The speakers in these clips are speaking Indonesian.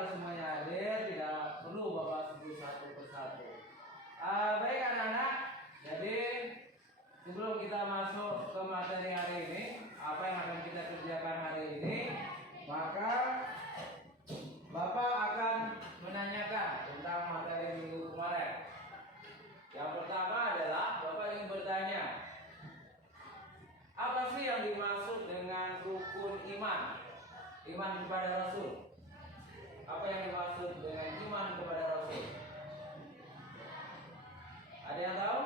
kalau semuanya hadir, tidak perlu Bapak sebut satu persatu. Baik anak-anak, jadi sebelum kita masuk ke materi hari ini, apa yang akan kita kerjakan hari ini, maka Bapak akan menanyakan tentang materi minggu kemarin. Yang pertama adalah Bapak ingin bertanya, apa sih yang dimaksud dengan rukun iman? Iman kepada Rasul. Apa yang dimaksud dengan iman kepada Rasul? Ada yang tahu?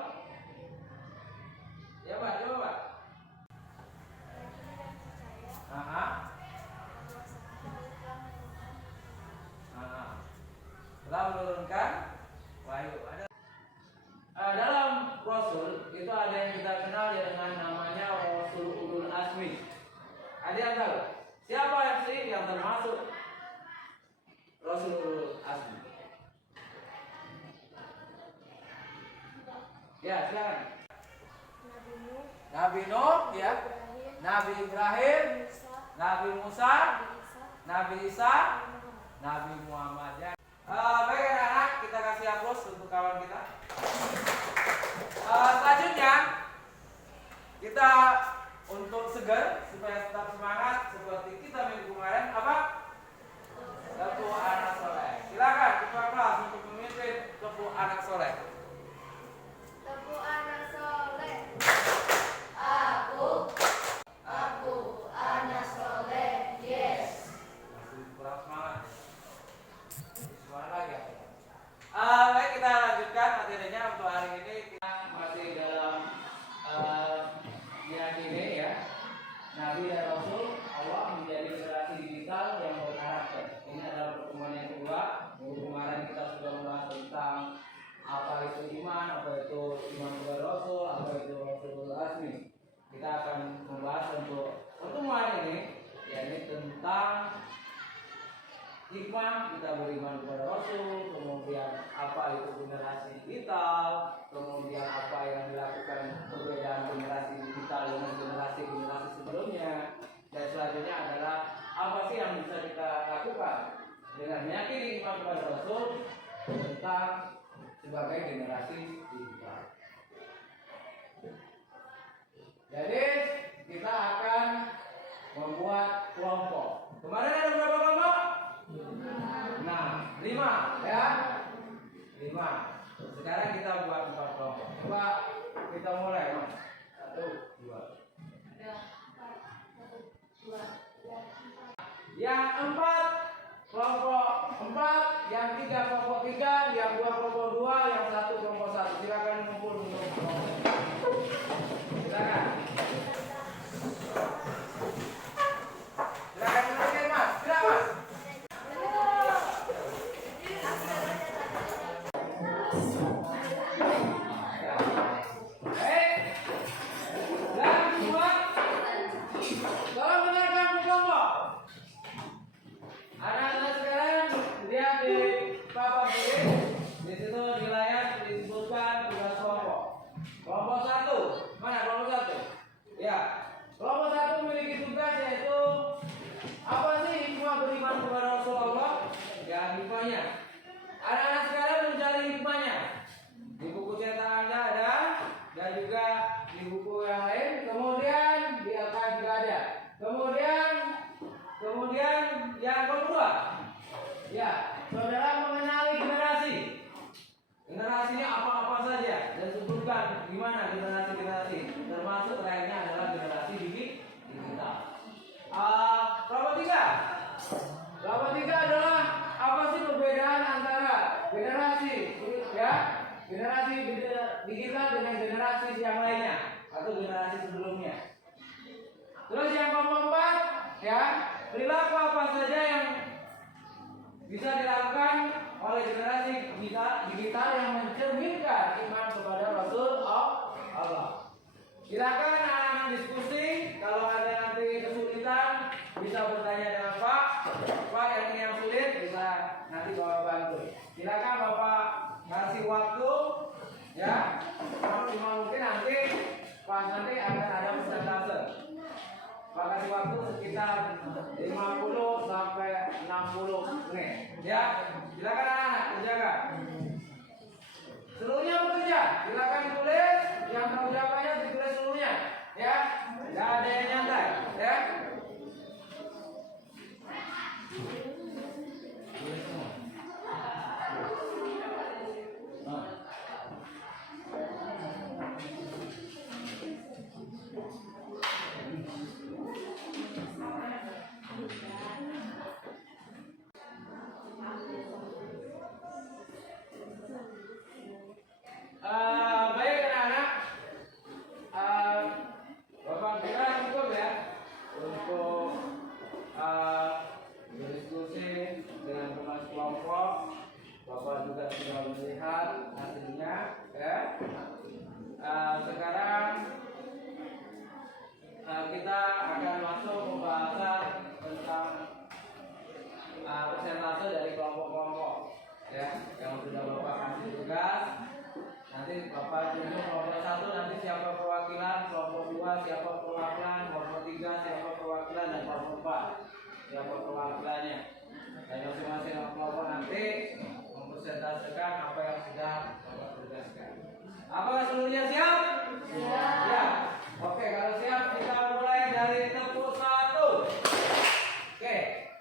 Ya Pak, coba Pak. Telah menurunkan wahyu. Dalam Rasul itu ada yang kita kenal dengan namanya Rasul Ulul Azmi. Ada yang tahu? Siapa sih yang termasuk Rasul Ulul Azmi? Ya, silakan. Nabi Nuh, ya. Nabi Ibrahim, Nabi Musa, Nabi Isa, Nabi Muhammad. Ya. Baik anak-anak, kita kasih aplaus untuk kawan kita. Selanjutnya kita untuk segar supaya tetap semangat seperti kita minggu kemarin apa? Kepu anak soleh. Silakan ketua kelas untuk memimpin kepu anak soleh. Kepu anak soleh. Aku anak soleh. Yes. Masih kurang semangat. Semangat lagi. Baik, kita lanjutkan materinya untuk hari ini. Kita masih dalam meyakini ya, Nabi dan Rasul Allah menjadi generasi digital yang berkarakter. Ini adalah pertemuan yang kedua. Minggu kemarin kita sudah membahas tentang apa itu iman, apa itu iman kepada Rasul, apa itu Rasulul Azmi. Kita akan membahas untuk pertemuan ini, yakni tentang hikmah kita beriman kepada Rasul, kemudian apa itu generasi digital, kemudian apa yang dilakukan perbedaan generasi digital dengan generasi sebelumnya, dan selanjutnya adalah apa sih yang bisa kita lakukan dengan meyakini iman kepada Rasul tentang sebagai generasi digital. Jadi kita akan membuat kelompok. Kemarin ada berapa kelompok? 5 ya, 5. Sekarang kita buat 4 kelompok. Coba kita mulai, Mas. 1, 2. Yang 4 kelompok 4, yang 3 kelompok 3, yang 2 kelompok 2, yang 1 kelompok 1. Silakan ngumpul untuk kelompok. Silakan. Silakan menurutkan Mas. Silakan Mas. Generasi digital dengan generasi yang lainnya atau generasi sebelumnya. Terus yang kelompok 4 ya, perilaku apa saja yang bisa dilakukan oleh generasi digital yang mencerminkan iman kepada Rasul Allah. Silakan anak-anak diskusi. Kalau ada nanti kesulitan bisa bertanya dengan Pak ini yang sulit bisa nanti Bapak bantu. Silakan Bapak kasih waktu ya maksimal mungkin nanti pas nanti akan ada persentase. Pak kasih waktu sekitar 50 sampai 60 menit ya. Ya, silakan anak-anak kerjakan. Seluruhnya bekerja. Silakan tulis. Yang tahu jawabannya ditulis seluruhnya. Ya, nggak ada yang nyantai. Ya. Tulis semua. Nah. Baik anak-anak, Bapak kira cukup ya untuk berdiskusi dengan teman kelompok. Bapak juga sudah melihat hasilnya ya. Sekarang kita akan masuk pembahasan tentang persentase dari kelompok-kelompok ya yang sudah Bapak kasih tugas. Nanti Bapak tunjuk kelompok 1 nanti siapa perwakilan, kelompok 2 siapa perwakilan, kelompok 3 siapa perwakilan, dan kelompok 4 siapa perwakilannya. Dan masing-masing kelompok nanti mempresentasikan apa yang sudah Bapak tugaskan. Apakah seluruhnya siap? Siap. Ya. Oke, kalau siap kita mulai dari tepuk 1. Oke,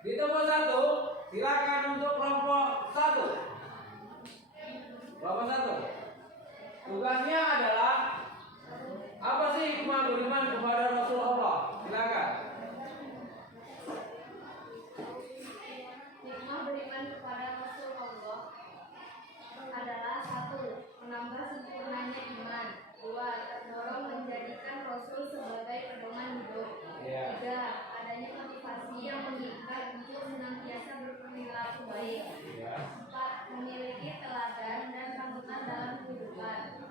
di tepuk 1 silakan untuk kelompok 1. Kelompok 1. Tugasnya adalah apa sih hikmah beriman kepada Rasulullah? Silakan. Hikmah beriman kepada Rasulullah adalah 1. Menambah sempurnanya iman. 2. Terdorong menjadikan Rasul sebagai pedoman hidup. 3. Adanya motivasi yang mengikat untuk senantiasa berperilaku baik. 4. Memiliki teladan dan panutan dalam kehidupan.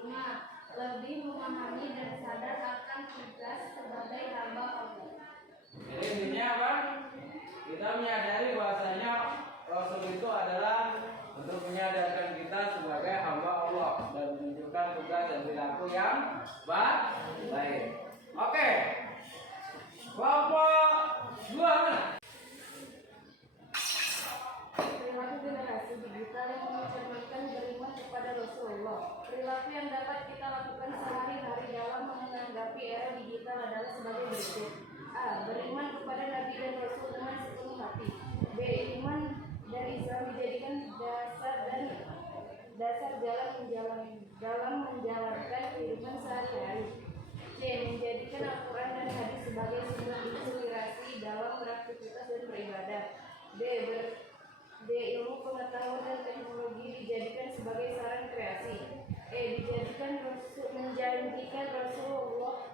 5. Lebih memahami dan sadar akan tugas sebagai hamba Allah. Jadi intinya apa? Kita menyadari bahwasanya Rasul itu adalah untuk menyadarkan kita sebagai hamba Allah dan menunjukkan tugas dan perilaku yang baik. Oke. Kelompok 2 mana? Perilaku generasi digital yang mencerminkan beriman kepada Rasulullah. Perilaku yang dapat kita lakukan sehari-hari dalam menanggapi era digital adalah sebagai berikut. A. Beriman kepada Nabi dan Rasul dengan sepenuh hati. B. Iman dan Islam dijadikan dasar dalam menjalankan kehidupan sehari-hari. C. Menjadikan Al-Quran dan hadis sebagai sumber inspirasi dalam beraktivitas dan beribadah. D. Ilmu pengetahuan dan teknologi dijadikan sebagai saran kreasi. E. Menjadikan Rasulullah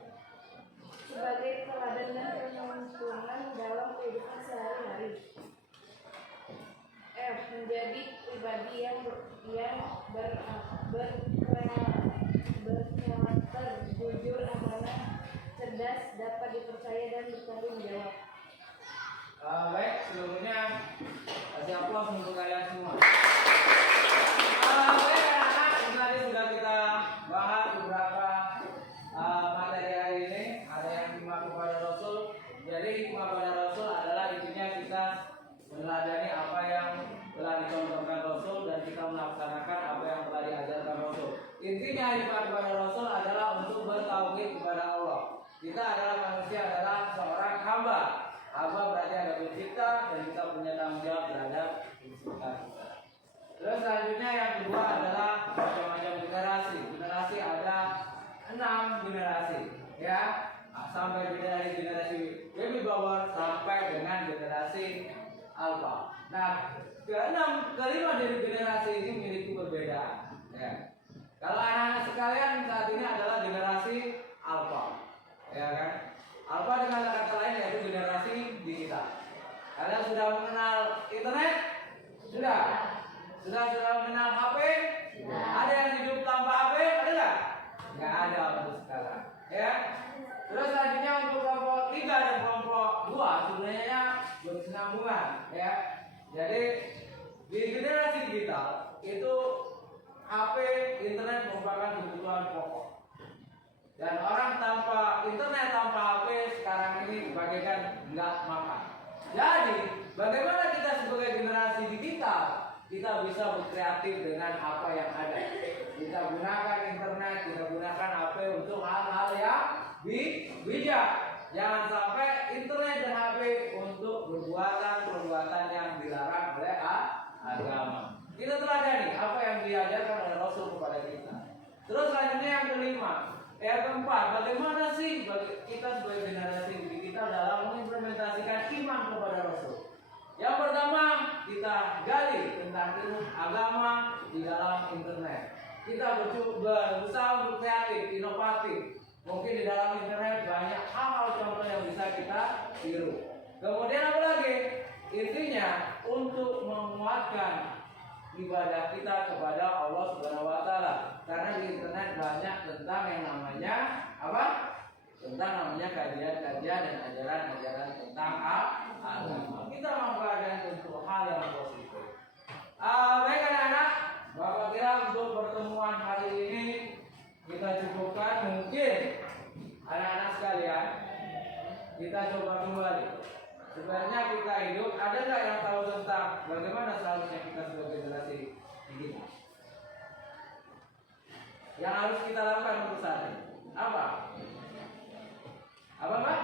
sebagai teladan dan penuntunan dalam kehidupan sehari-hari. F. Menjadi pribadi yang berkarakter, jujur, amanah, cerdas, dapat dipercaya dan bertanggung jawab. Baik, seluruhnya kasih aplaus untuk kalian semua. Baik anak-anak, tadi sudah kita bahas beberapa materi hari ini. Ada yang hikmah kepada Rasul. Jadi hikmah kepada Rasul adalah intinya kita meneladani apa yang telah dicontohkan Rasul dan kita melaksanakan apa yang telah diajarkan Rasul. Intinya hikmah kepada Rasul adalah untuk bertauhid kepada Allah. Kita adalah manusia, adalah seorang hamba. Hamba berarti ada pencipta dan kita punya tanggung jawab terhadap pencipta kita. Terus selanjutnya yang kedua adalah macam-macam generasi. Generasi ada 6 generasi, ya, sampai dari generasi baby boomer sampai dengan generasi alpha. Nah, kelima dari generasi ini memiliki perbedaan. Ya. Kalau anak-anak sekalian saat ini adalah generasi alpha, ya kan? Alpha dengan kata lain yaitu generasi digital. Kalian sudah mengenal internet? Sudah. Sudah mengenal HP? Ada yang hidup tanpa HP? Ada nggak? Nggak ada untuk sekarang. Ya. Terus selanjutnya untuk kelompok 3 dan kelompok 2 sebenarnya berkesinambungan. Ya. Jadi di generasi digital itu HP, internet merupakan kebutuhan pokok. Dan orang tanpa internet, tanpa HP sekarang ini bagaikan nggak makan. Jadi, bagaimana kita sebagai generasi digital kita bisa berkreatif dengan apa yang ada. Kita gunakan internet, kita gunakan HP untuk hal-hal yang bijak. Jangan sampai internet dan HP untuk perbuatan yang dilarang oleh agama. Kita teladani apa yang diajarkan oleh Rasul kepada kita. Terus selanjutnya yang kelima, yang keempat, bagaimana sih kita sebagai generasi kita dalam mengimplementasikan iman kepada Rasul? Yang pertama, kita gali tentang ilmu agama di dalam internet. Kita berusaha untuk kreatif, inovatif. Mungkin di dalam internet banyak hal-hal contoh yang bisa kita tiru. Kemudian apa lagi? Intinya untuk menguatkan ibadah kita kepada Allah Subhanahu wa taala. Karena di internet banyak tentang yang namanya apa? Tentang namanya kajian-kajian dan ajaran-ajaran tentang agama. Kita mempelajari untuk hal yang positif. Baik anak-anak, Bapak kira untuk pertemuan hari ini kita cukupkan. Mungkin anak-anak sekalian kita coba kembali. Sebenarnya kita hidup, ada nggak yang tahu tentang bagaimana seharusnya kita sebagai generasi digital? Yang harus kita lakukan untuk saat ini apa? Apa Pak?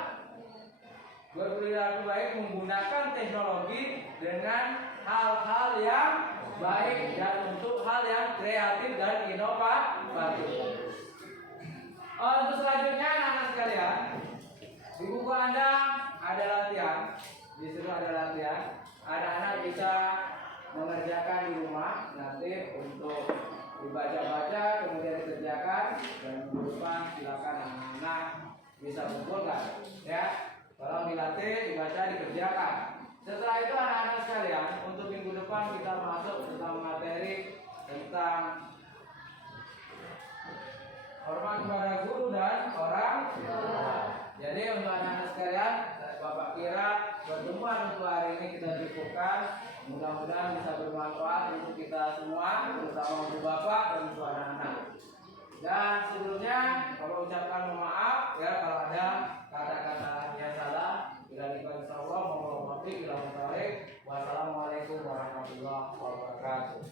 Berperilaku baik menggunakan teknologi dengan hal-hal yang baik dan untuk hal yang kreatif dan inovatif. Untuk selanjutnya anak-anak sekalian, di buku Anda ada latihan, di situ ada latihan. Anak-anak bisa mengerjakan di rumah nanti untuk dibaca-baca kemudian dikerjakan, dan minggu depan silakan anak-anak bisa kumpulkan ya. Kalau dilatih, dibaca, dikerjakan. Setelah itu anak-anak sekalian, untuk minggu depan kita masuk tentang materi tentang hormat kepada guru dan orang tua. Jadi untuk anak-anak sekalian, Bapak kira pertemuan untuk hari ini kita cukupkan. Mudah-mudahan bisa bermanfaat untuk kita semua, terutama untuk Bapak dan untuk anak-anak. Dan sebelumnya Bapak ucapkan mohon maaf ya kalau ada kata-kata yang salah. Bila dibagi Allah, mohon maaf. Wassalamualaikum warahmatullahi wabarakatuh.